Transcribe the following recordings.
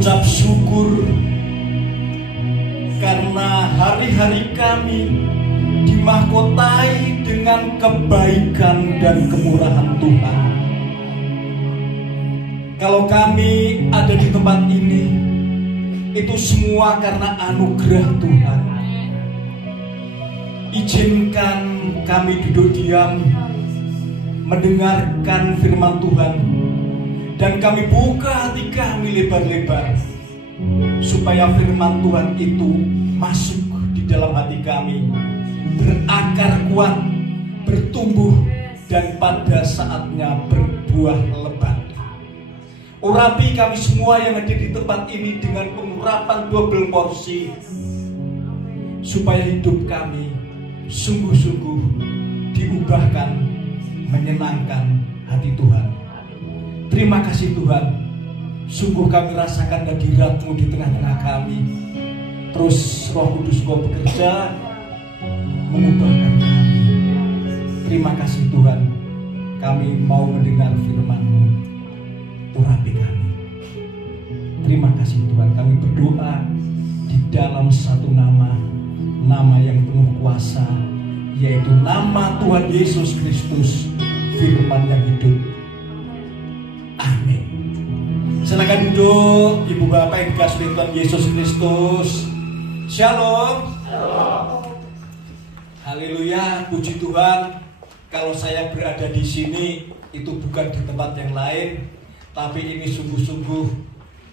mengucap syukur karena hari-hari kami dimahkotai dengan kebaikan dan kemurahan Tuhan. Kalau kami ada di tempat ini, itu semua karena anugerah Tuhan. Izinkan kami duduk diam mendengarkan firman Tuhan, dan kami buka hati kami lebar-lebar supaya firman Tuhan itu masuk di dalam hati kami, berakar kuat, bertumbuh, dan pada saatnya berbuah lebat. Urapi kami semua yang ada di tempat ini dengan pengurapan double porsi, supaya hidup kami sungguh-sungguh diubahkan menyenangkan hati Tuhan. Terima kasih Tuhan, sungguh kami rasakan hadirat-Mu di tengah-tengah kami. Terus Roh Kudus Kau bekerja mengubahkan kami. Terima kasih Tuhan, kami mau mendengar firman-Mu. Urapi kami. Terima kasih Tuhan, kami berdoa di dalam satu nama, nama yang penuh kuasa, yaitu nama Tuhan Yesus Kristus, firman yang hidup. Amin. Silakan duduk, Ibu Bapak yang dikasihi Tuhan Yesus Kristus. Shalom. Haleluya, puji Tuhan. Kalau saya berada di sini, itu bukan di tempat yang lain, tapi ini sungguh-sungguh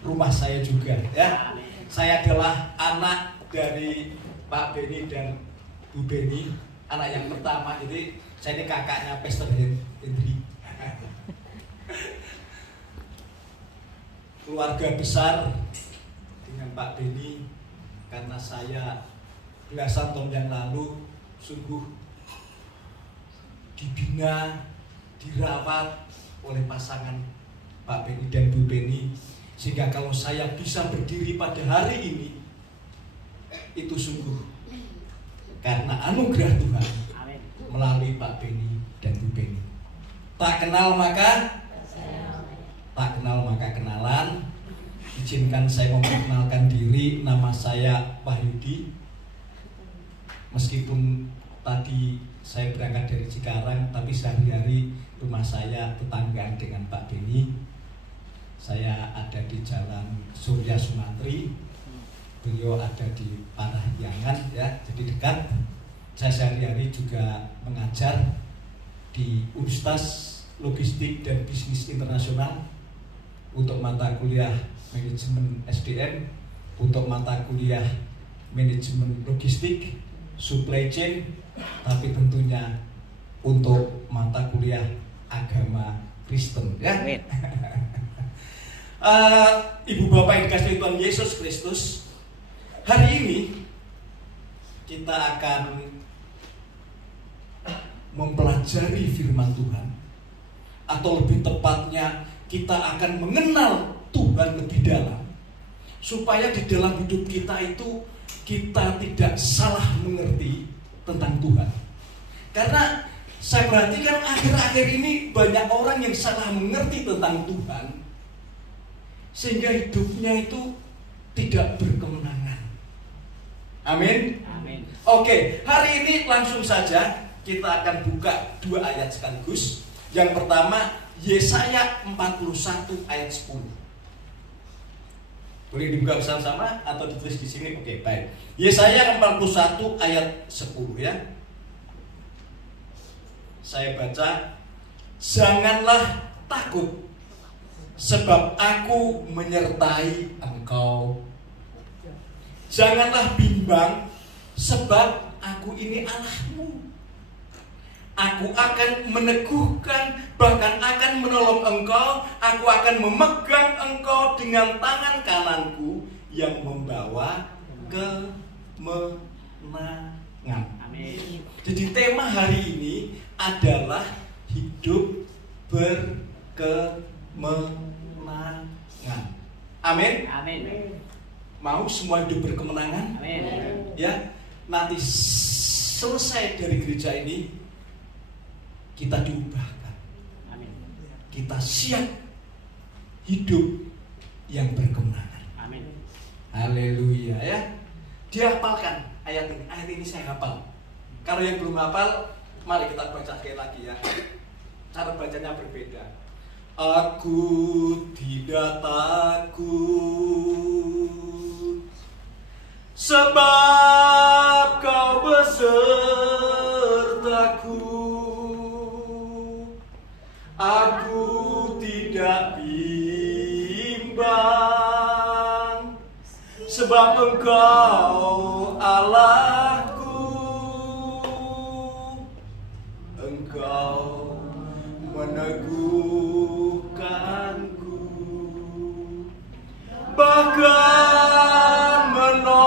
rumah saya juga, ya. Saya adalah anak dari Pak Beni dan Bu Beni, anak yang pertama. Jadi saya ini kakaknya Pastor Hendri. Keluarga besar dengan Pak Beni, karena saya belasan tahun yang lalu sungguh dibina, dirawat oleh pasangan Pak Beni dan Bu Beni, sehingga kalau saya bisa berdiri pada hari ini, itu sungguh karena anugerah Tuhan melalui Pak Beni dan Bu Beni. Tak kenal maka kenalan. Izinkan saya memperkenalkan diri. Nama saya Wahyudi. Meskipun tadi saya berangkat dari Cikarang, tapi sehari-hari rumah saya tetanggaan dengan Pak Beni. Saya ada di Jalan Surya Sumantri, beliau ada di Parahyangan, ya, jadi dekat. Saya sehari-hari juga mengajar di Universitas Logistik dan Bisnis Internasional untuk mata kuliah Manajemen SDM, untuk mata kuliah Manajemen Logistik, Supply Chain, tapi tentunya untuk mata kuliah Agama Kristen, ya. Ibu Bapak yang dikasihi Tuhan Yesus Kristus, hari ini kita akan mempelajari firman Tuhan, atau lebih tepatnya kita akan mengenal Tuhan lebih dalam, supaya di dalam hidup kita itu kita tidak salah mengerti tentang Tuhan. Karena saya perhatikan akhir-akhir ini banyak orang yang salah mengerti tentang Tuhan, sehingga hidupnya itu tidak berkemenangan. Amin. Amin. Oke, hari ini langsung saja kita akan buka dua ayat sekaligus. Yang pertama, Yesaya 41 ayat 10. Boleh dibuka bersama-sama atau ditulis di sini? Oke, baik. Yesaya 41 ayat 10, ya. Saya baca, janganlah takut, sebab aku menyertai engkau. Janganlah bimbang, sebab aku ini Allahmu. Aku akan meneguhkan, bahkan akan menolong engkau. Aku akan memegang engkau dengan tangan kananku yang membawa kemenangan. Amin. Jadi tema hari ini adalah hidup berkemenangan. Amin. Amin. Mau semua hidup berkemenangan? Amin. Ya, nanti selesai dari gereja ini kita diubahkan. Amin. Kita siap hidup yang berkemenangan. Haleluya ya. Dihafalkan ayat ini. Ayat ini saya hafal. Kalau yang belum hafal, mari kita baca sekali lagi ya. Cara bacanya berbeda. Aku tidak takut, sebab Kau besertaku. Aku tidak bimbang, sebab Engkau Allahku. Engkau meneguhkanku, bahkan menolongku.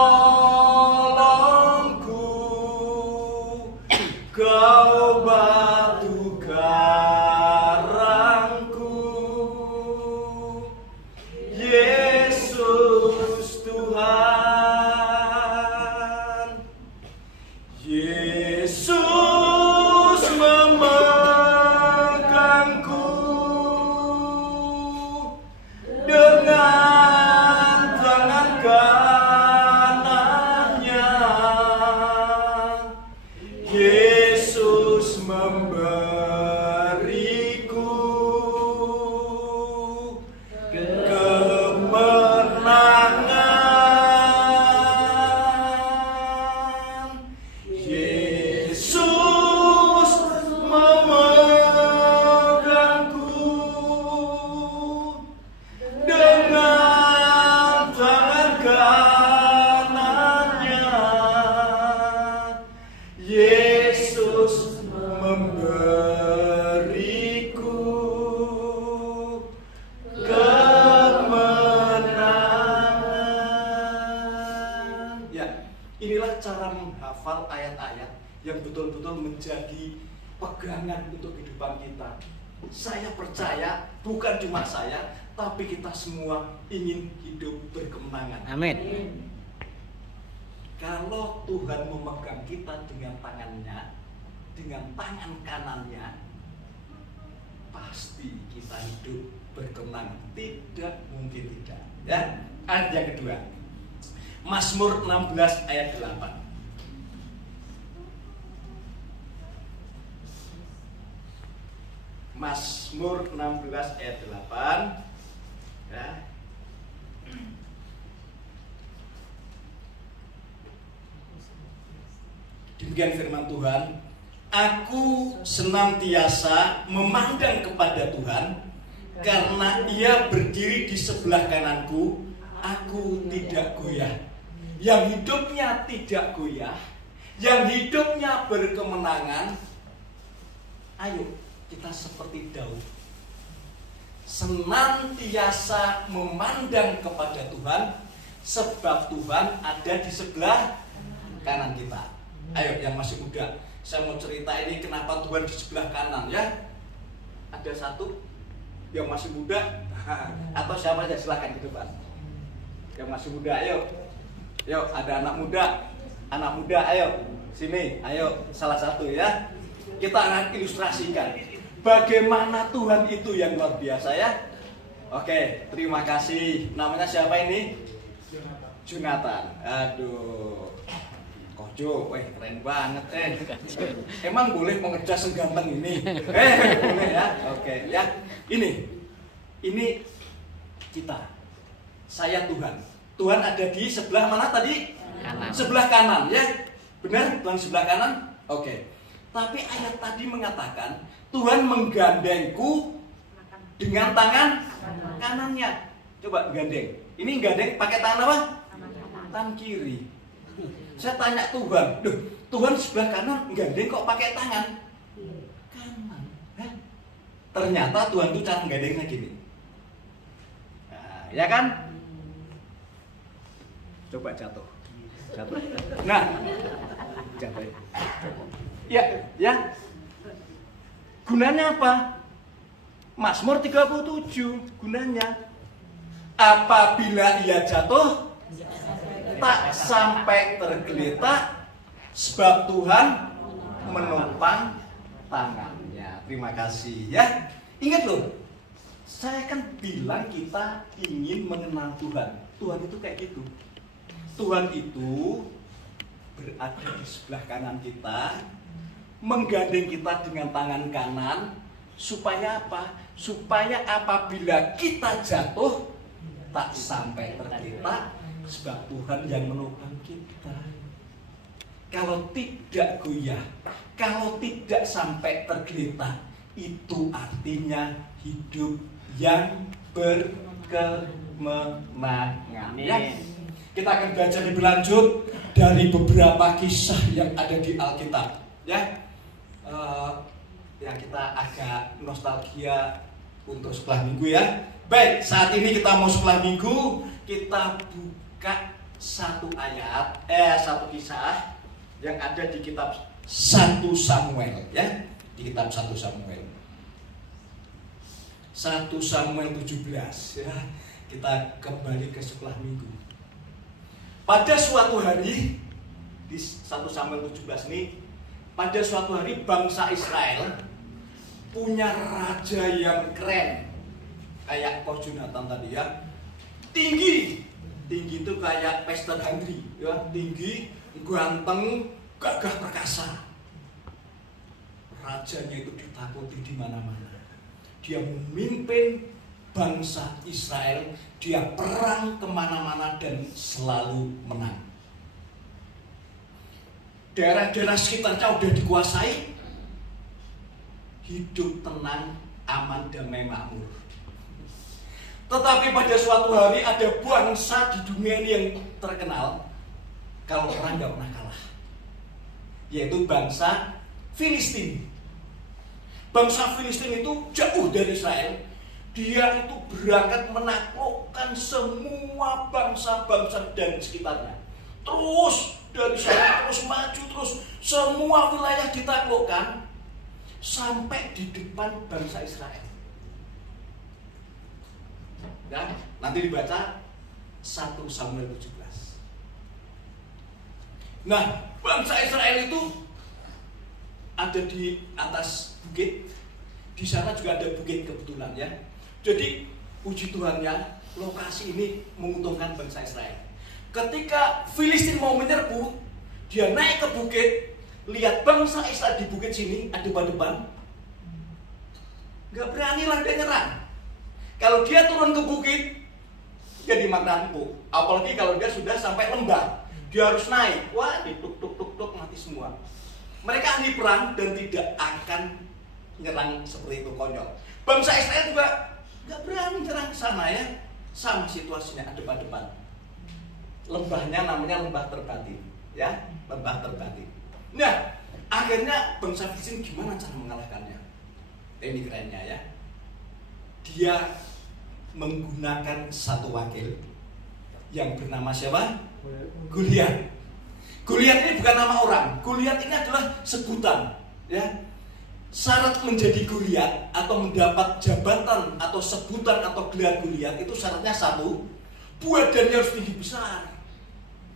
Kau batu karangku, Yesus Tuhan. Yesus memegangku dengan tangan kanannya. Yesus memberiku kemenangan. Yesus memegangku dengan tangan kanannya. Yesus memberiku kemenangan. Ya, inilah cara menghafal ayat-ayat yang betul-betul menjadi pegangan untuk kehidupan kita. Saya percaya, bukan cuma saya, tapi kita semua ingin hidup berkemenangan. Amin. Kalau Tuhan memegang kita dengan tangannya, dengan tangan kanannya, pasti kita hidup berkemenangan. Tidak mungkin tidak. Ya, ayat yang kedua, Mazmur 16 ayat 8. Mazmur 16 ayat 8. Ya. Demikian firman Tuhan, aku senantiasa memandang kepada Tuhan, karena Ia berdiri di sebelah kananku, aku tidak goyah. Yang hidupnya tidak goyah, yang hidupnya berkemenangan. Ayo kita seperti Daud, senantiasa memandang kepada Tuhan, sebab Tuhan ada di sebelah kanan kita. Ayo yang masih muda, saya mau cerita ini kenapa Tuhan di sebelah kanan ya. Ada satu yang masih muda atau siapa aja, silahkan ke depan. Yang masih muda, ayo. Yuk, ada anak muda, ayo. Sini, ayo, salah satu ya. Kita akan ilustrasikan bagaimana Tuhan itu yang luar biasa ya. Oke, terima kasih. Namanya siapa ini? Jonathan. Aduh. Kojo, keren banget Emang boleh mengejar seganteng ini? Boleh ya. Oke, ya. Ini kita. Saya Tuhan. Tuhan ada di sebelah mana tadi? Kanan. Sebelah kanan ya. Benar? Tuhan sebelah kanan? Oke. Tapi ayat tadi mengatakan Tuhan menggandengku dengan tangan kanannya. Coba gandeng. Ini gandeng pakai tangan apa? Tangan kiri. Saya tanya Tuhan, Tuhan sebelah kanan gandeng kok pakai tangan kanan? Ternyata Tuhan itu cara gandengnya gini. Nah, ya kan? Coba jatuh. Nah, jatuh. Ya. Gunanya apa? Mazmur 37 gunanya. Apabila ia jatuh, tak sampai tergeletak, sebab Tuhan menopang tangannya. Terima kasih ya. Ingat loh, saya kan bilang kita ingin mengenal Tuhan. Tuhan itu kayak gitu. Tuhan itu berada di sebelah kanan kita, menggandeng kita dengan tangan kanan, supaya apa? Supaya apabila kita jatuh tak sampai tergeletak, sebab Tuhan yang menopang kita. Kalau tidak goyah, kalau tidak sampai tergeletak, itu artinya hidup yang berkemenangan. Ya. Kita akan baca lebih lanjut dari beberapa kisah yang ada di Alkitab. Ya, kita agak nostalgia untuk sekolah minggu ya. Baik, saat ini kita mau sekolah minggu. Kita buka satu kisah yang ada di kitab 1 Samuel ya. Di kitab 1 Samuel 17 ya. Kita kembali ke sekolah minggu. Pada suatu hari di 1 Samuel 17 ini, pada suatu hari bangsa Israel punya raja yang keren, kayak Coach Jonathan tadi ya, tinggi itu kayak Pastor Henry ya, tinggi, ganteng, gagah perkasa. Rajanya itu ditakuti di mana-mana. Dia memimpin bangsa Israel, dia perang kemana-mana dan selalu menang. Daerah-daerah sekitarnya udah dikuasai, hidup tenang, aman, damai, makmur. Tetapi pada suatu hari ada bangsa di dunia ini yang terkenal kalau perang gak pernah kalah, yaitu bangsa Filistin. Bangsa Filistin itu jauh dari Israel. Dia itu berangkat menaklukkan semua bangsa-bangsa dan sekitarnya. Terus dari sana terus maju, terus semua wilayah ditaklukkan sampai di depan bangsa Israel. Dan nanti dibaca 1 Samuel 17. Nah, bangsa Israel itu ada di atas bukit. Di sana juga ada bukit kebetulan ya. Jadi puji Tuhannya, lokasi ini menguntungkan bangsa Israel. Ketika Filistin mau menyerbu, dia naik ke bukit, lihat bangsa Israel di bukit sini ada depan, gak berani lah dia nyerang. Kalau dia turun ke bukit, dia dimakan empuk. Apalagi kalau dia sudah sampai lembah, dia harus naik. Wah, tuk mati semua. Mereka ahli perang dan tidak akan nyerang seperti itu, konyol. Bangsa Israel juga gak berani nyerang ke sana ya. Sama situasinya depan. Lembahnya namanya lembah terbatin, ya, lembah terbatin. Nah, akhirnya bangsa Filistin gimana cara mengalahkannya? Ini kerennya ya. Dia menggunakan satu wakil yang bernama siapa? Goliat. Goliat ini bukan nama orang. Goliat ini adalah sebutan, ya. Syarat menjadi Goliat atau mendapat jabatan atau sebutan atau gelar Goliat itu syaratnya satu, badannya harus tinggi besar.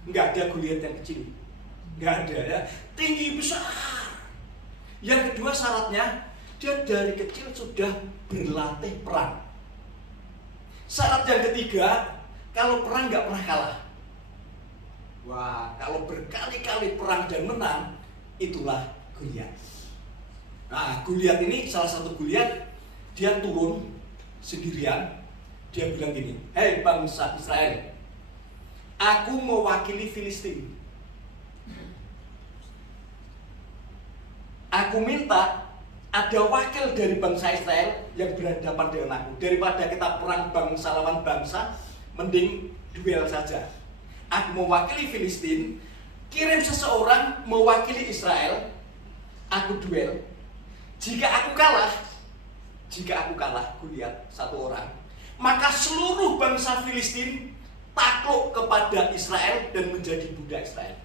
Enggak ada Goliat yang kecil, enggak ada ya. Tinggi besar. Yang kedua syaratnya dia dari kecil sudah berlatih perang. Syarat yang ketiga, kalau perang enggak pernah kalah. Wah, kalau berkali-kali perang dan menang, itulah Goliat. Nah, Goliat ini salah satu Goliat, dia turun sendirian. Dia bilang gini, "Hei bangsa Israel, aku mewakili Filistin. Aku minta ada wakil dari bangsa Israel yang berhadapan dengan aku. Daripada kita perang bangsa lawan bangsa, mending duel saja. Aku mewakili Filistin, kirim seseorang mewakili Israel, aku duel. Jika aku kalah, Goliat satu orang, maka seluruh bangsa Filistin takluk kepada Israel dan menjadi budak Israel.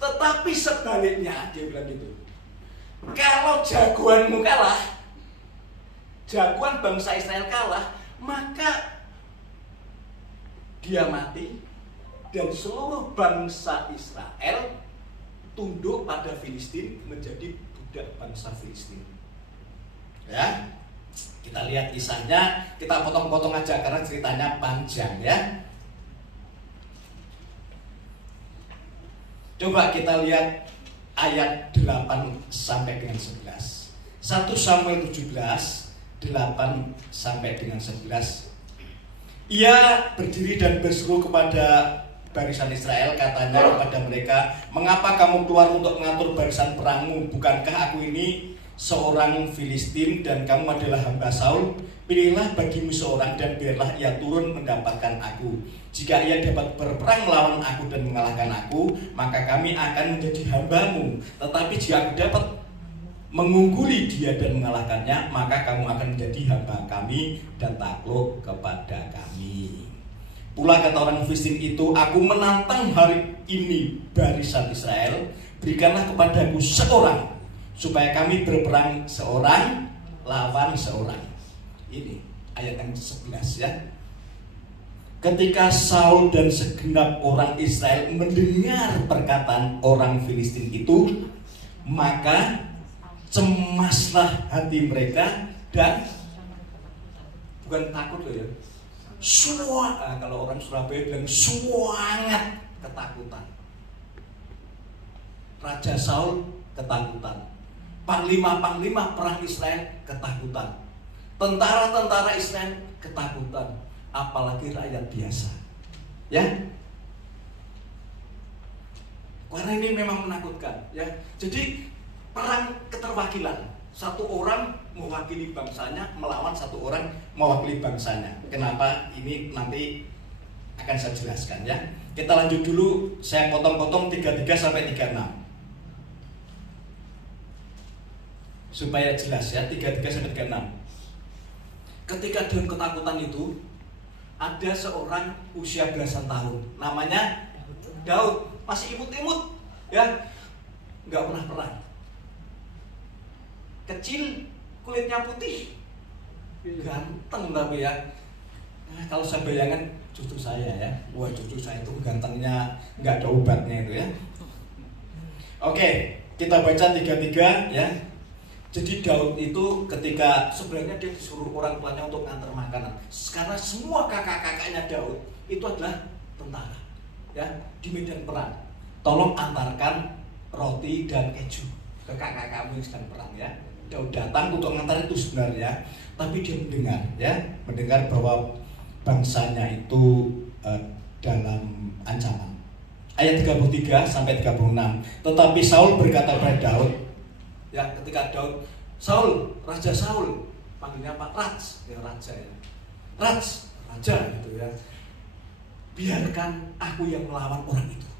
Tetapi sebaliknya," dia bilang gitu, "kalau jagoanmu kalah, jagoan bangsa Israel kalah, maka dia mati dan seluruh bangsa Israel tunduk pada Filistin menjadi budak bangsa Filistin." Ya, kita lihat kisahnya, kita potong-potong aja karena ceritanya panjang ya. Coba kita lihat ayat 8 sampai dengan 11. 1 Samuel 17 8 sampai dengan 11. Ia berdiri dan berseru kepada barisan Israel, katanya kepada mereka, "Mengapa kamu keluar untuk mengatur barisan perangmu? Bukankah aku ini seorang Filistin dan kamu adalah hamba Saul? Pilihlah bagimu seorang dan biarlah ia turun mendapatkan aku. Jika ia dapat berperang melawan aku dan mengalahkan aku, maka kami akan menjadi hambamu. Tetapi jika aku dapat mengungguli dia dan mengalahkannya, maka kamu akan menjadi hamba kami dan takluk kepada kami." Pula kata orang Filistin itu, "Aku menantang hari ini barisan Israel, berikanlah kepadaku seorang, supaya kami berperang seorang lawan seorang." Ini ayat yang 11 ya. Ketika Saul dan segenap orang Israel mendengar perkataan orang Filistin itu, maka cemaslah hati mereka dan bukan takut loh ya, kalau orang Surabaya bilang sangat ketakutan. Raja Saul ketakutan, panglima-panglima perang Israel ketakutan, tentara-tentara Israel ketakutan, apalagi rakyat biasa ya. Karena ini memang menakutkan ya. Jadi perang keterwakilan, satu orang mewakili bangsanya melawan satu orang mewakili bangsanya. Kenapa? Ini nanti akan saya jelaskan ya. Kita lanjut dulu, saya potong-potong 33 sampai 36 supaya jelas ya. 33 sampai 36. Ketika dalam ketakutan itu, ada seorang usia belasan tahun, namanya Daud, masih imut-imut ya, nggak pernah perang, kecil, kulitnya putih, ganteng tapi ya. Nah, kalau saya bayangkan cucu saya ya, wah cucu saya itu gantengnya nggak ada obatnya itu ya. Oke, kita baca 33 ya. Jadi Daud itu ketika sebenarnya dia disuruh orang tuanya untuk ngantar makanan, karena semua kakak-kakaknya Daud itu adalah tentara ya, di medan perang. Tolong antarkan roti dan keju ke kakak-kakakmu yang sedang perang ya. Daud datang untuk ngantar itu sebenarnya, tapi dia mendengar bahwa bangsanya itu dalam ancaman. Ayat 33 sampai 36. Tetapi Saul berkata kepada Daud, ya, ketika Daud, Saul, Raja Saul, panggilnya Pak Raj, ya raja ya, Raj, raja gitu ya, biarkan aku yang melawan orang itu.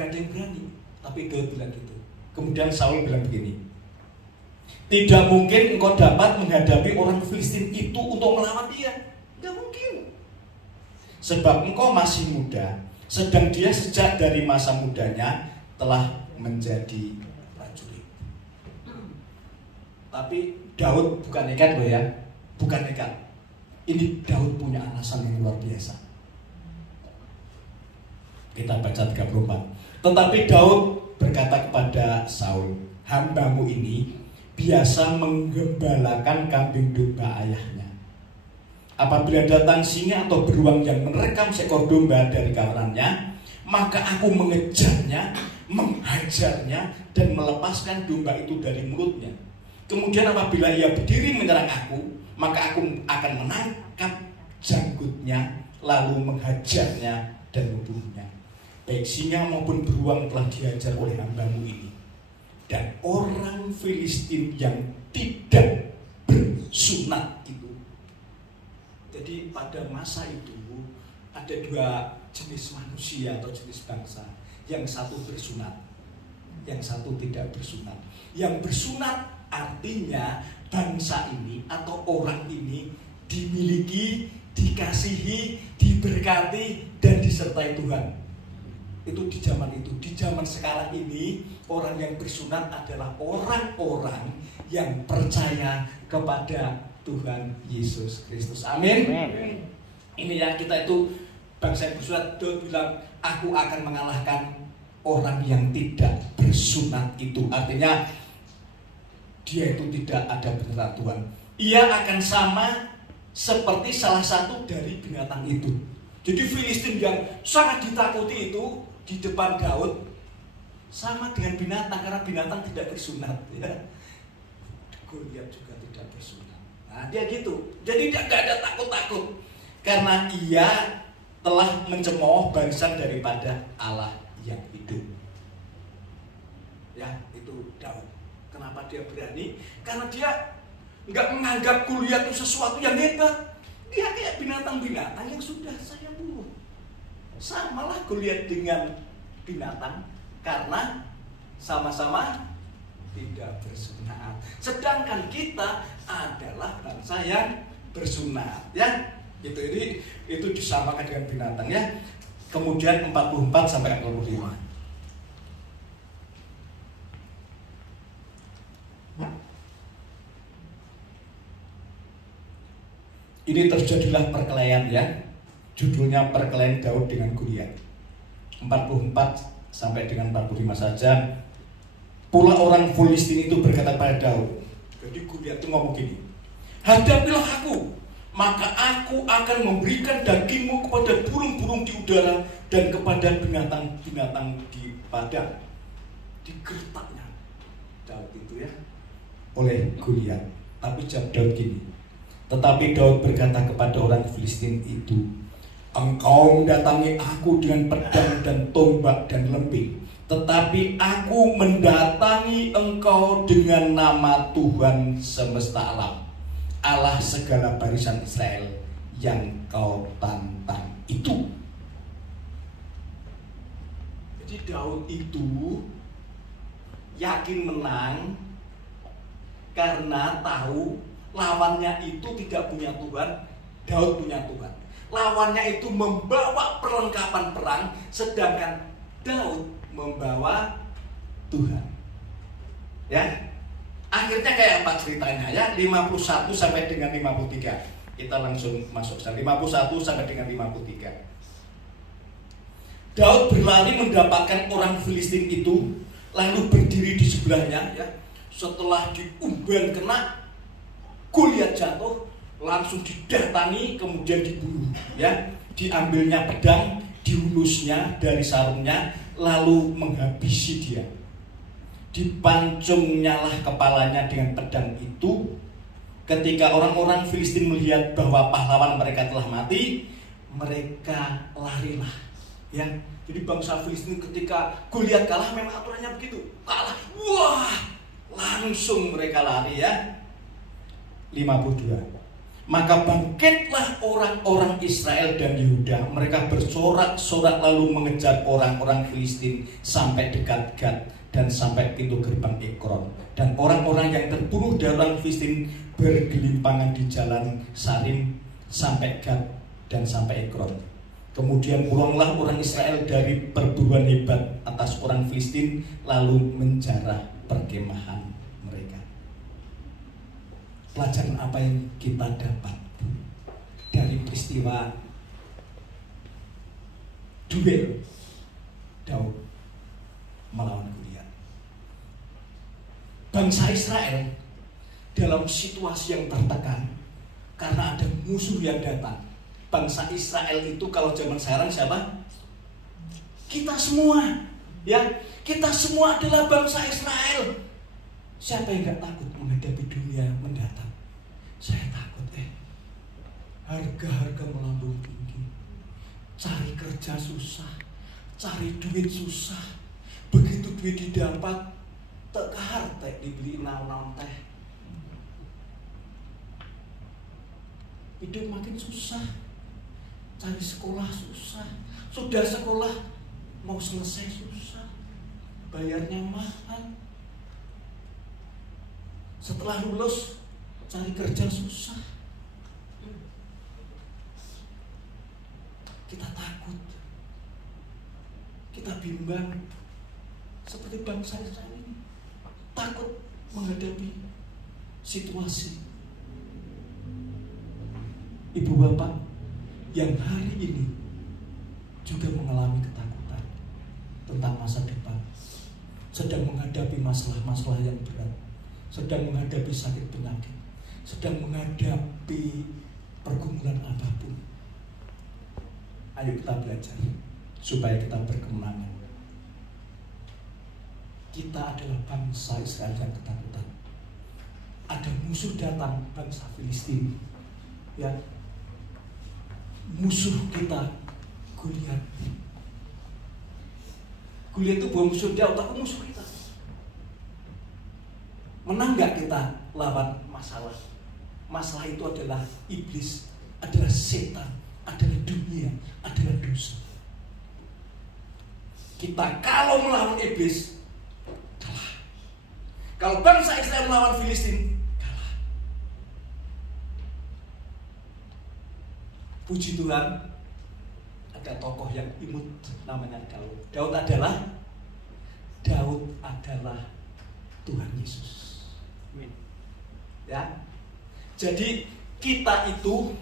Gak ada yang berani, tapi Daud bilang gitu. Kemudian Saul bilang begini, "Tidak mungkin engkau dapat menghadapi orang Filistin itu untuk melawan dia. Tidak mungkin. Sebab engkau masih muda, sedang dia sejak dari masa mudanya telah menjadi prajurit." Tapi Daud bukan nekat loh ya, bukan nekat. Ini Daud punya alasan yang luar biasa. Kita baca 34. Tetapi Daud berkata kepada Saul, "Hambamu ini biasa menggembalakan kambing domba ayahnya. Apabila datang singa atau beruang yang menerkam seekor domba dari kawanannya, maka aku mengejarnya, menghajarnya, dan melepaskan domba itu dari mulutnya. Kemudian apabila ia berdiri menyerang aku, maka aku akan menangkap janggutnya, lalu menghajarnya dan membunuhnya. Baik singa maupun beruang telah dihajar oleh hambamu ini. Dan orang Filistin yang tidak bersunat itu." Jadi pada masa itu ada dua jenis manusia atau jenis bangsa. Yang satu bersunat, yang satu tidak bersunat. Yang bersunat artinya bangsa ini atau orang ini dimiliki, dikasihi, diberkati, dan disertai Tuhan. Itu di zaman itu. Di zaman sekarang ini, orang yang bersunat adalah orang-orang yang percaya kepada Tuhan Yesus Kristus. Amin. Ini yang kita itu, bangsa yang bersunat, Daud bilang, "Aku akan mengalahkan orang yang tidak bersunat itu." Artinya dia itu tidak ada beneran Tuhan. Ia akan sama seperti salah satu dari binatang itu. Jadi Filistin yang sangat ditakuti itu di depan Daud sama dengan binatang, karena binatang tidak bersunat ya. Goliat juga tidak bersunat. Nah dia gitu. Jadi dia gak ada takut-takut, karena ia telah mencemooh barisan daripada Allah yang hidup. Ya, itu Daud. Kenapa dia berani? Karena dia nggak menganggap Goliat itu sesuatu yang hebat. Dia kayak binatang-binatang yang sudah saya bunuh. Samalah Goliat dengan binatang, karena sama-sama tidak bersunat. Sedangkan kita adalah bangsa yang bersunat, ya. Itu disamakan dengan binatang, ya. Kemudian 44 sampai 45. Ini terjadilah perkelahian, ya. Judulnya perkelahian Daud dengan Goliat. 44 sampai dengan 45 saja. Pula orang Filistin itu berkata pada Daud. Jadi Goliat itu ngomong gini, hadapilah aku, maka aku akan memberikan dagingmu kepada burung-burung di udara dan kepada binatang-binatang di padang. Digertaknya Daud itu, ya, oleh Goliat. Tapi jawab Daud gini, tetapi Daud berkata kepada orang Filistin itu, engkau mendatangi aku dengan pedang dan tombak dan lembing, tetapi aku mendatangi engkau dengan nama Tuhan semesta alam, Allah segala barisan Israel yang kau tantang itu. Jadi Daud itu yakin menang karena tahu lawannya itu tidak punya Tuhan, Daud punya Tuhan. Lawannya itu membawa perlengkapan perang, sedangkan Daud membawa Tuhan. Ya, akhirnya kayak apa ceritanya, ya? 51 sampai dengan 53. Kita langsung masuk ke 51 sampai dengan 53. Daud berlari mendapatkan orang Filistin itu, lalu berdiri di sebelahnya, ya. Setelah diumban kena, Goliat jatuh, langsung didatangi, kemudian dibunuh, ya. Diambilnya pedang, dihulusnya dari sarungnya, lalu menghabisi dia. Dipancungnya lah kepalanya dengan pedang itu. Ketika orang-orang Filistin melihat bahwa pahlawan mereka telah mati, mereka larilah, ya. Jadi bangsa Filistin ketika Goliat kalah, memang aturannya begitu, kalah, wah, langsung mereka lari, ya. 52. Maka bangkitlah orang-orang Israel dan Yehuda, mereka bersorak-sorak lalu mengejar orang-orang Filistin sampai dekat Gad dan sampai pintu gerbang Ekron. Dan orang-orang yang terbunuh dari orang Filistin bergelimpangan di jalan Sarim sampai Gad dan sampai Ekron. Kemudian pulanglah orang Israel dari perburuan hebat atas orang Filistin, lalu menjarah perkemahan mereka. Pelajaran apa yang kita dapat dari peristiwa duel Daud melawan Goliat? Bangsa Israel dalam situasi yang tertekan karena ada musuh yang datang. Bangsa Israel itu kalau zaman sekarang siapa? Kita semua, ya. Kita semua adalah bangsa Israel. Siapa yang gak takut menghadapi dunia mendatang? Saya takut, harga-harga melambung tinggi, cari kerja susah, cari duit susah. Begitu duit didapat, tekar teh dibeli naon-naon teh. Hidup makin susah, cari sekolah susah. Sudah sekolah mau selesai susah, bayarnya mahal. Setelah lulus cari kerja susah. Kita takut, kita bimbang, seperti bangsa Israel ini, takut menghadapi situasi. Ibu bapak yang hari ini juga mengalami ketakutan tentang masa depan, sedang menghadapi masalah-masalah yang berat, sedang menghadapi sakit penyakit, sedang menghadapi pergumulan apapun. Ayo kita belajar supaya kita berkemenangan. Kita adalah bangsa Israel yang ketakutan. Ada musuh datang, bangsa Filistin. Ya, musuh kita Goliat. Goliat itu bukan musuh Daud, tapi musuh kita. Menang gak kita lawan masalah? Masalah itu adalah iblis, adalah setan, adalah dunia, adalah dosa. Kita kalau melawan iblis kalah. Kalau bangsa Israel melawan Filistin kalah. Puji Tuhan, ada tokoh yang imut namanya Daud. Daud adalah Tuhan Yesus. Ya. Jadi kita itu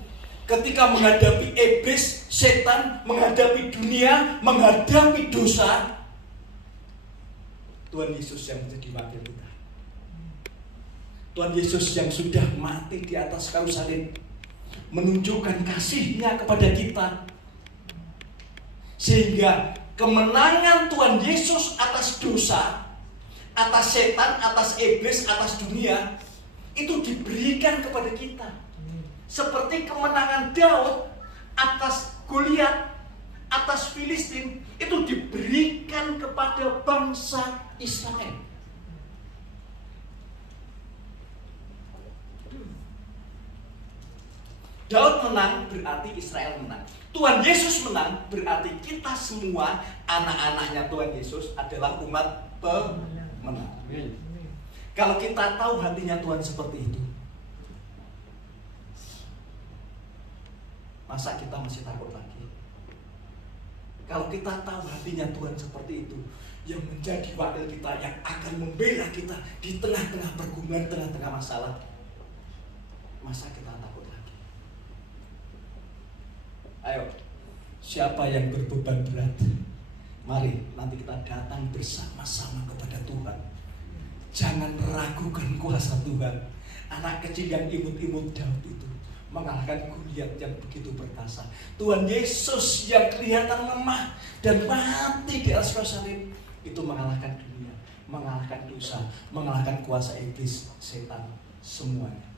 ketika menghadapi iblis, setan, menghadapi dunia, menghadapi dosa, Tuhan Yesus yang menjadi wakil kita. Tuhan Yesus yang sudah mati di atas kayu salib menunjukkan kasih-Nya kepada kita, sehingga kemenangan Tuhan Yesus atas dosa, atas setan, atas iblis, atas dunia itu diberikan kepada kita. Seperti kemenangan Daud atas Goliat, atas Filistin, itu diberikan kepada bangsa Israel. Daud menang berarti Israel menang. Tuhan Yesus menang berarti kita semua anak-anaknya Tuhan Yesus adalah umat pemenang. Kalau kita tahu hatinya Tuhan seperti itu, masa kita masih takut lagi? Kalau kita tahu hatinya Tuhan seperti itu, yang menjadi wakil kita, yang akan membela kita di tengah-tengah pergumulan, tengah-tengah masalah, masa kita takut lagi? Ayo, siapa yang berbeban berat? Mari nanti kita datang bersama-sama kepada Tuhan. Jangan ragukan kuasa Tuhan. Anak kecil yang imut-imut Daud itu mengalahkan Goliat yang begitu perkasa. Tuhan Yesus yang kelihatan lemah dan mati di atas kayu salib itu mengalahkan dunia, mengalahkan dosa, mengalahkan kuasa iblis, setan, semuanya.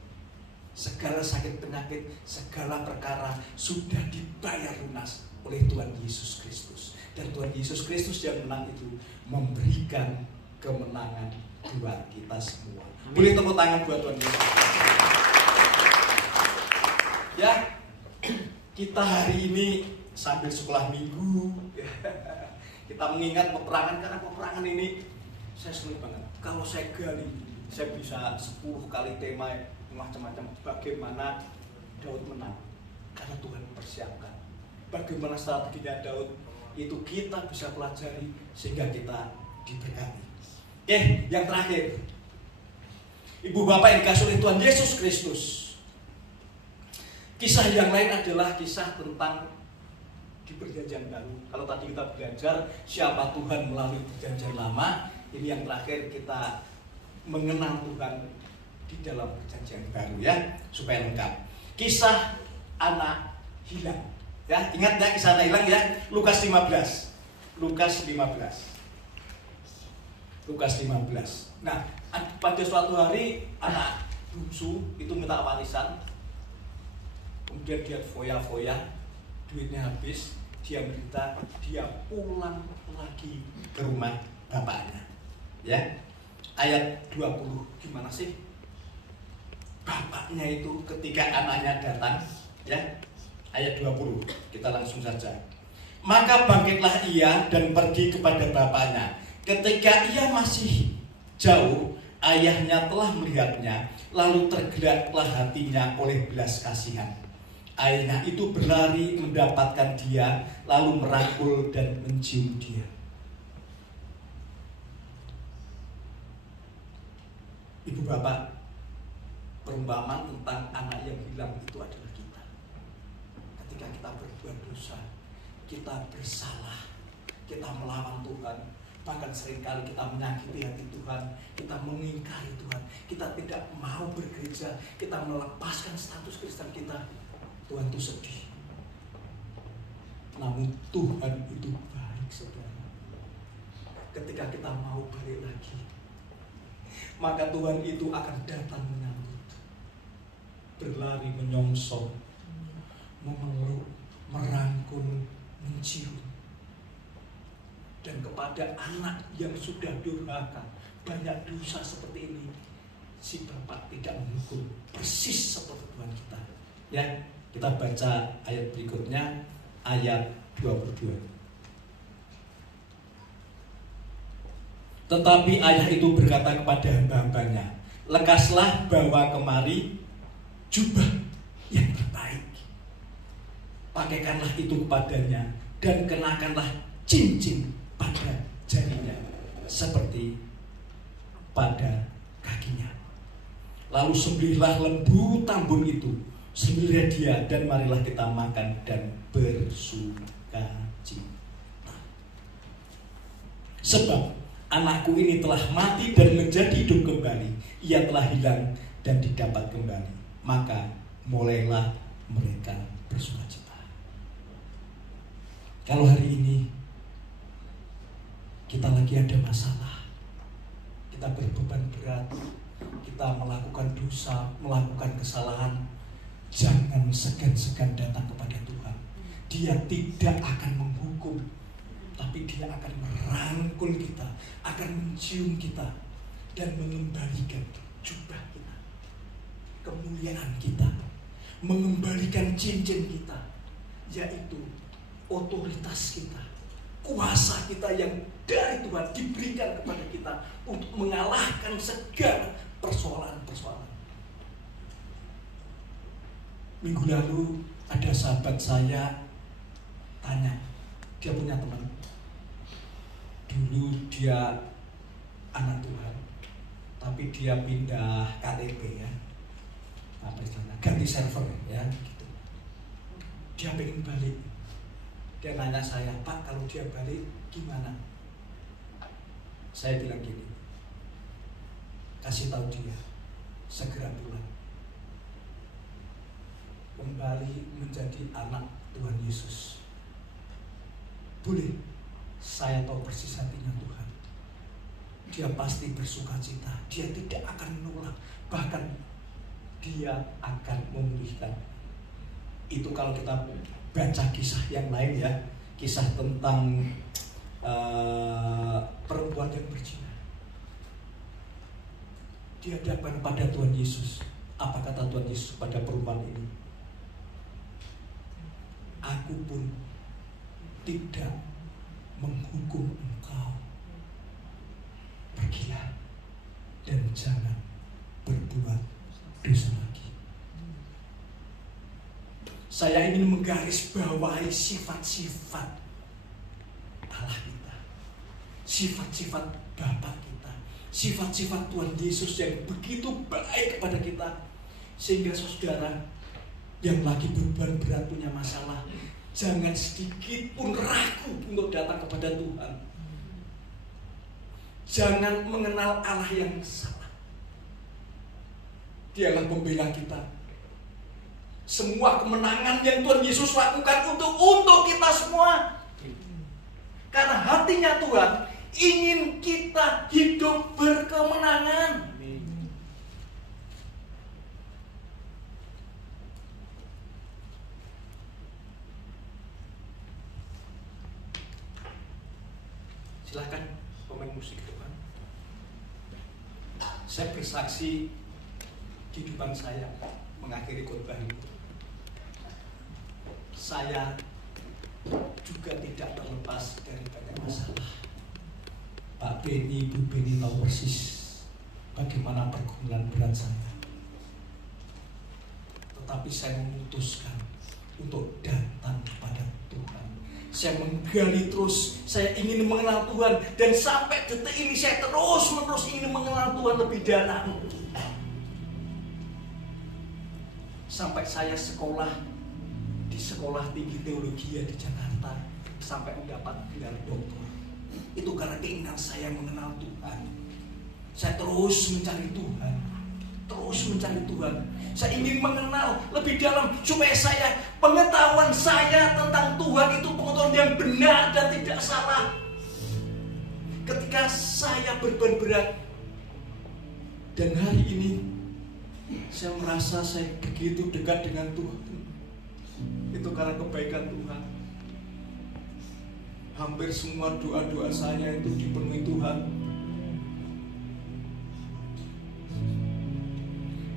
Segala sakit penyakit, segala perkara sudah dibayar lunas oleh Tuhan Yesus Kristus. Dan Tuhan Yesus Kristus yang menang itu memberikan kemenangan buat kita semua. Boleh tepuk tangan buat Tuhan Yesus. Ya, kita hari ini sambil sekolah minggu, kita mengingat peperangan, karena peperangan ini saya senang banget. Kalau saya gali, saya bisa 10 kali tema macam-macam bagaimana Daud menang, karena Tuhan mempersiapkan. Bagaimana strateginya Daud itu kita bisa pelajari sehingga kita diberkati. Oke, yang terakhir, Ibu Bapak yang dikasihi oleh Tuhan Yesus Kristus, kisah yang lain adalah kisah tentang di Perjanjian Baru. Kalau tadi kita belajar siapa Tuhan melalui Perjanjian Lama, ini yang terakhir kita mengenal Tuhan di dalam Perjanjian Baru, ya, supaya lengkap. Kisah anak hilang, ya, ingat ya kisah anak hilang, ya, Lukas 15. Nah, pada suatu hari anak bungsu itu minta warisan, kemudian dia foya-foya, duitnya habis, dia minta, dia pulang lagi ke rumah bapaknya, ya. Ayat 20, gimana sih? Bapaknya itu ketika anaknya datang, ya, ayat 20, kita langsung saja. Maka bangkitlah ia dan pergi kepada bapaknya. Ketika ia masih jauh, ayahnya telah melihatnya, lalu tergeraklah hatinya oleh belas kasihan. Ayahnya itu berlari mendapatkan dia, lalu merangkul dan mencium dia. Ibu bapak, perumpamaan tentang anak yang hilang itu adalah kita. Ketika kita berbuat dosa, kita bersalah, kita melawan Tuhan, bahkan seringkali kita menyakiti hati Tuhan, kita mengingkari Tuhan, kita tidak mau bergereja, kita melepaskan status Kristen kita, Tuhan itu sedih. Namun Tuhan itu baik, saudara. Ketika kita mau balik lagi, maka Tuhan itu akan datang menyambut, berlari menyongsong, memeluk, merangkul, mencium. Dan kepada anak yang sudah durhaka, banyak dosa seperti ini, si Bapak tidak menghukum, persis seperti Tuhan kita. Ya, kita baca ayat berikutnya, ayat 22. Tetapi ayah itu berkata kepada hamba-hambanya, lekaslah bawa kemari jubah yang terbaik, pakaikanlah itu kepadanya, dan kenakanlah cincin pada jarinya seperti pada kakinya. Lalu sembelihlah lembu tambun itu, sembelihlah dia, dan marilah kita makan dan bersuka cita. Sebab anakku ini telah mati dan menjadi hidup kembali, ia telah hilang dan didapat kembali. Maka mulailah mereka bersuka cita. Kalau hari ini kita lagi ada masalah, kita berbeban berat, kita melakukan dosa, melakukan kesalahan, jangan segan-segan datang kepada Tuhan. Dia tidak akan menghukum, tapi dia akan merangkul kita, akan mencium kita, dan mengembalikan jubah kita, kemuliaan kita, mengembalikan cincin kita, yaitu otoritas kita, kuasa kita yang dari Tuhan diberikan kepada kita untuk mengalahkan segala persoalan-persoalan. Minggu lalu ada sahabat saya tanya, dia punya teman, dulu dia anak Tuhan, tapi dia pindah KTP ya, apa istilahnya, ganti server ya, gitu. Dia pengen balik. Dia nanya saya, Pak, kalau dia balik gimana? Saya bilang gini, kasih tahu dia segera pulang, kembali menjadi anak Tuhan Yesus. Boleh, saya tahu persis hatinya Tuhan. Dia pasti bersuka cita, dia tidak akan menolak, bahkan dia akan memulihkan. Itu kalau kita baca kisah yang lain ya, kisah tentang perempuan yang berzina. Dihadapkan pada Tuhan Yesus. Apa kata Tuhan Yesus pada perempuan ini? Aku pun tidak menghukum engkau. Pergilah dan jangan berbuat dosa lagi. Saya ingin menggarisbawahi sifat-sifat Allah kita, sifat-sifat Bapa kita, sifat-sifat Tuhan Yesus yang begitu baik kepada kita, sehingga saudara yang lagi beban berat punya masalah, jangan sedikit pun ragu untuk datang kepada Tuhan. Jangan mengenal Allah yang salah. Dialah pembela kita. Semua kemenangan yang Tuhan Yesus lakukan untuk kita semua. Karena hatinya Tuhan ingin kita hidup berkemenangan. Silahkan pemain musik Tuhan. Saya bersaksi kehidupan saya mengakhiri khotbah ini. Saya juga tidak terlepas dari banyak masalah. Pak Beni, Bu Beni tahu persis bagaimana pergumulan berat saya. Tetapi saya memutuskan untuk datang kepada Tuhan. Saya menggali terus, saya ingin mengenal Tuhan, dan sampai detik ini saya terus-menerus ingin mengenal Tuhan lebih dalam. Sampai saya sekolah di Sekolah Tinggi Teologi di Jakarta, sampai mendapat gelar doktor. Itu karena keinginan saya mengenal Tuhan. Saya terus mencari Tuhan, terus fokus mencari Tuhan. Saya ingin mengenal lebih dalam supaya pengetahuan saya tentang Tuhan itu pengetahuan yang benar dan tidak salah. Ketika saya berbeban berat dan hari ini saya merasa saya begitu dekat dengan Tuhan, itu karena kebaikan Tuhan. Hampir semua doa-doa saya itu dipenuhi Tuhan.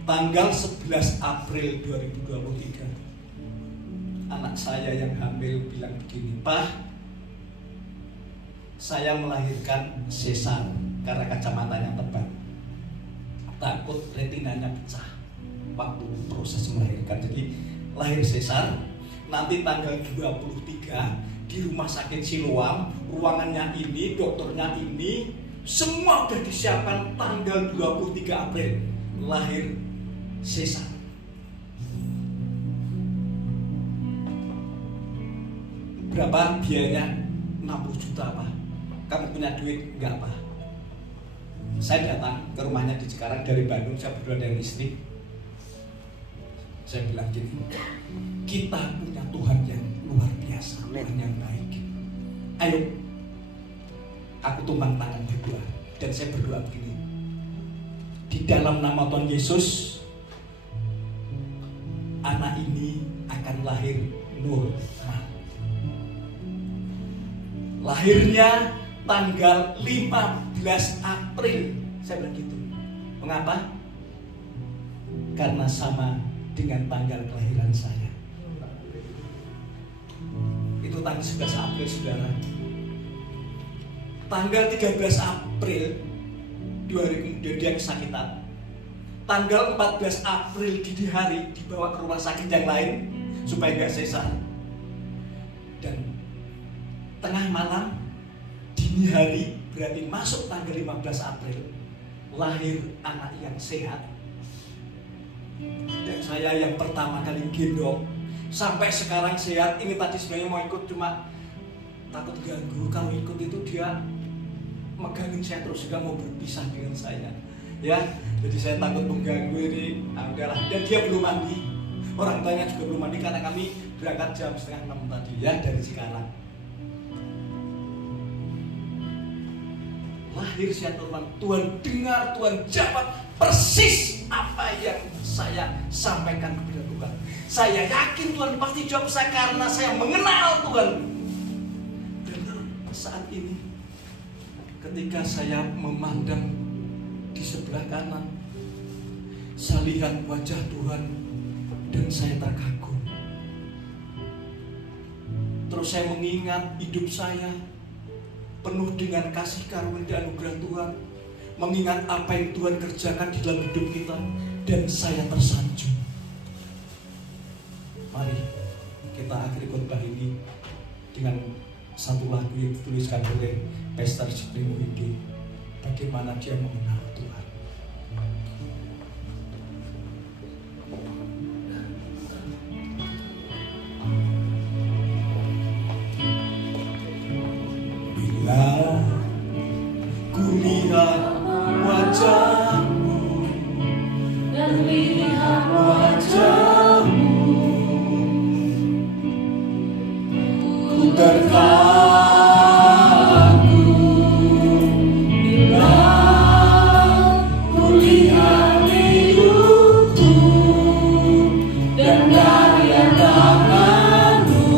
Tanggal 11 April 2023, anak saya yang hamil bilang begini, "Pak, saya melahirkan sesar karena kacamatanya tebal. Takut retinanya pecah waktu proses melahirkan. Jadi lahir sesar, nanti tanggal 23 di rumah sakit Siloam, ruangannya ini, dokternya ini, semua sudah disiapkan tanggal 23 April lahir sesar." Berapa biayanya? 60 juta, Pak. Kamu punya duit? Enggak, Pak. Saya datang ke rumahnya di Cikarang dari Bandung, saya berdua dengan istri. Saya bilang gini, kita punya Tuhan yang luar biasa, Tuhan yang baik. Ayo, aku tumpang tangan berdoa. Dan saya berdoa begini, di dalam nama Tuhan Yesus, anak ini akan lahir normal. Lahirnya tanggal 15 April. Saya bilang gitu. Mengapa? Karena sama dengan tanggal kelahiran saya. Itu tanggal 11 April, saudara. Tanggal 13 April 2 hari kemudian dia kesakitan. Tanggal 14 April dini hari dibawa ke rumah sakit yang lain supaya gak sesar. Dan tengah malam dini hari, berarti masuk tanggal 15 April, lahir anak yang sehat. Dan saya yang pertama kali gendong, sampai sekarang sehat. Ini tadi sebenarnya mau ikut, cuma takut ganggu. Kalau ikut itu dia megangin saya terus, juga mau berpisah dengan saya. Ya, jadi saya takut mengganggu ini. Udahlah. Dan dia belum mandi, orang tuanya juga belum mandi karena kami berangkat jam 5:30 tadi ya dari Cikarang. Lahir sehat normal. Tuhan dengar, Tuhan jawab persis apa yang saya sampaikan kepada Tuhan. Saya yakin Tuhan pasti jawab saya karena saya mengenal Tuhan. Dan saat ini ketika saya memandang di sebelah kanan, saya lihat wajah Tuhan dan saya terkagum. Terus saya mengingat hidup saya penuh dengan kasih karunia dan anugerah Tuhan, mengingat apa yang Tuhan kerjakan di dalam hidup kita, dan saya tersanjung. Mari kita akhiri khotbah ini dengan satu lagu yang dituliskan oleh Pastor Supreme Widi, bagaimana dia mengenal Tuhan. Bila ku lihat wajahmu dan lihat wajahmu, ku terkagum. Bila ku lihat hidupku dan karya tanganmu,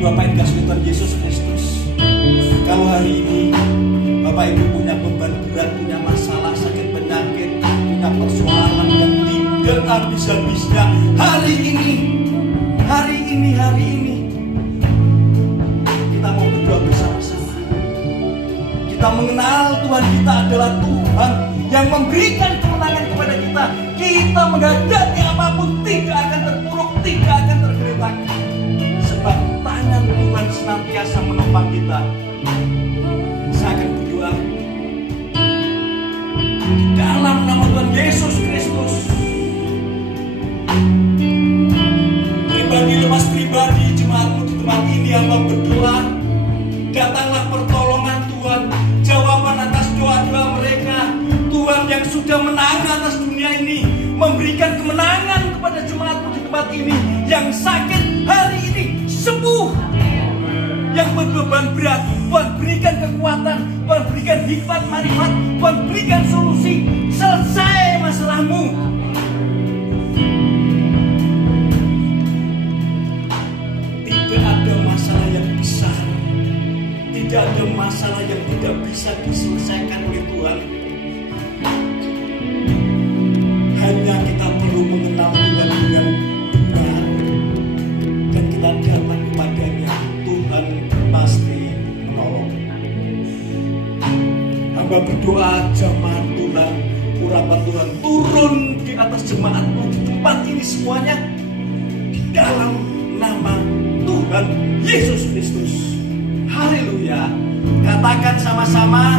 Bapak yang kasih Tuhan Yesus Kristus, kalau hari ini Bapak Ibu punya beban berat, punya masalah, sakit penyakit, punya persoalan yang tidak habis-habisnya, hari ini kita mau berdoa bersama-sama. Kita mengenal Tuhan kita adalah Tuhan yang memberikan kemenangan kepada kita. Kita menghadapi apapun tidak akan terpuruk, tidak akan tergeletak, sebab tangan Tuhan senantiasa menopang kita. Saya akan berdoa di dalam nama Tuhan Yesus Kristus. Pribadi lepas pribadi, jemaatmu di tempat ini hamba berdoa, datanglah pertolongan Tuhan, jawaban atas doa-doa mereka. Tuhan yang sudah menang atas dunia ini, memberikan kemenangan kepada jemaatmu di tempat ini. Yang sakit hari ini sembuh, yang berbeban berat Tuhan berikan kekuatan, Tuhan berikan hikmat marifat, Tuhan berikan solusi, selesai masalahmu. Tidak ada masalah yang besar, tidak ada masalah yang tidak bisa diselesaikan oleh Tuhan. Hanya kita perlu mengenal Tuhan dengan benar, dan kita datang kepadanya. Tuhan pasti menolong. Hamba berdoa jemaat Tuhan, urapan Tuhan turun di atas jemaatmu di tempat ini semuanya, di dalam nama Tuhan Yesus Kristus. Haleluya. Katakan sama-sama.